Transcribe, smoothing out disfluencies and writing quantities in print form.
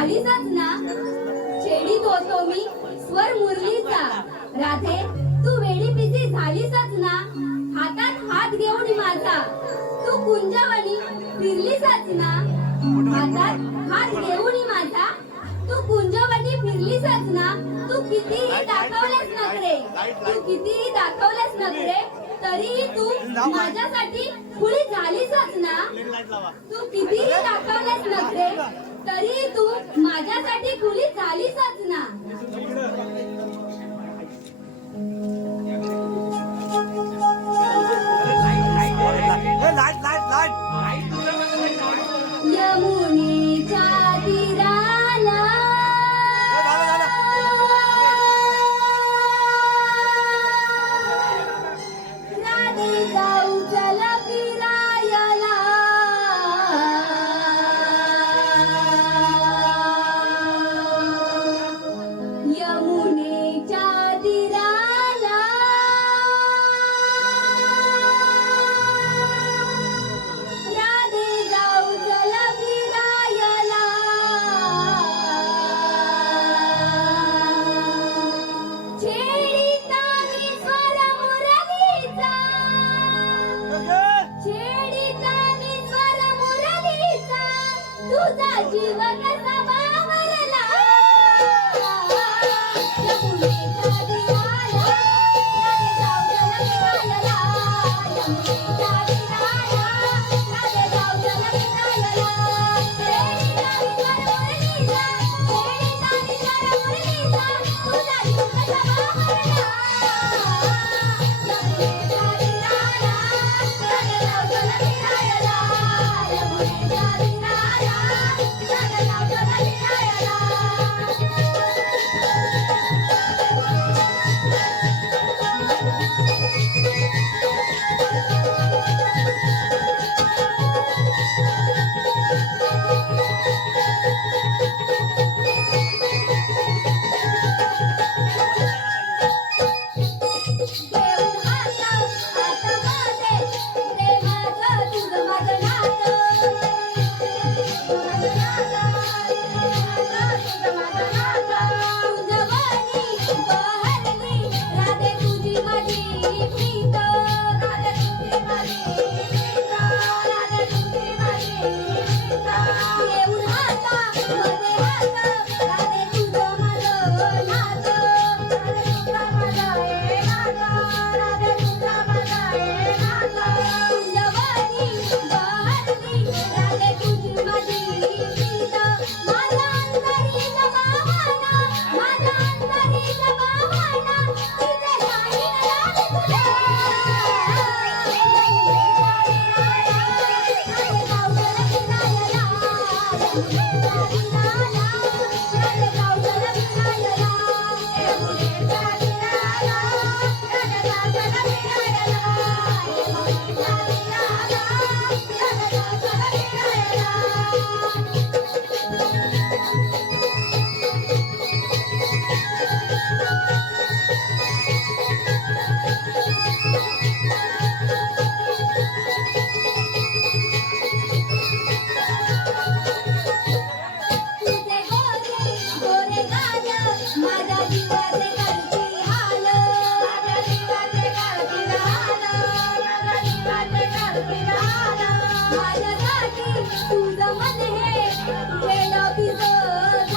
झालीसच ना. छेडीत होतो मी स्वर मुरलीचा. राधे तू वेडी पिसी झालीसच ना. हातात हात घेऊन माझा तू कुंजवणी फिरलीसच ना. हातात हात घेऊन माझा तू कुंजवणी फिरलीसच ना. तू कितीही दाखवलेस नखरे, तू कितीही दाखवलेस नखरे, तरीही तू माझ्यासाठी खुली झालीसच ना. तू कितीही दाखवलेस नखरे, तरीही तू माझ्यासाठी खुली झालीसच ना. यमुनेच्या तीराला राधे जाऊ चला फिरायला. यमुनेच्या तीराला राधे जाऊ चला फिरायला. छेडीतानी स्वर मुरलीचा, छेडीतानी स्वर मुरलीचा, तुझा जीव कसा बावरला. यमुनेच्या तीराला राधे जाऊ चला फिरायला. यमुनेच्या तीराला राधे जाऊ चला फिरायला. छेडीतानी स्वर मुरलीचा, छेडीतानी स्वर मुरलीचा, तुझा जीव कसा बावरला. यमुनेच्या तीराला राधे जाऊ चला फिरायला. यमुनेच्या तीराला राधे जाऊ चला फिरायला. देऊन हात हातामध्ये प्रेमाचं तुझं माझं नातं. तुझं माझं नातं. तुझ्यावणी बहरली राधे तुझी माझी प्रीत. राधे तुझी माझी प्रीत. राधे तुझी माझी प्रीत. देऊन हातामध्ये हात राधे तुझं माझं नातं. राधे तुझं माझं हे नातं. राधे तुझं माझं हे नातं. तुझ्यावणी बहरली राधे तुझी माझी प्रीत. माझ्या अंतरीच्या भावना, माझ्या अंतरीच्या भावना, तिथे राहील राधे तुझे. यमुनेच्या तीराला राधे जाऊ चला फिरायला. यमुनेच्या तीराला राधे जाऊ चला फिरायला. यमुनेच्या तीराला राधे जाऊ चला फिरायला. यमुनेच्या तीराला राधे जाऊ चला फिरायला. तुझे गोरे गोरे गाल माझ्या जीवाचे करती हाल. माझ्या जीवाचे करतील हाल. माझ्या जीवाचे करतील हाल. माझ्यासाठी तुझं मन हे वेडं पिसं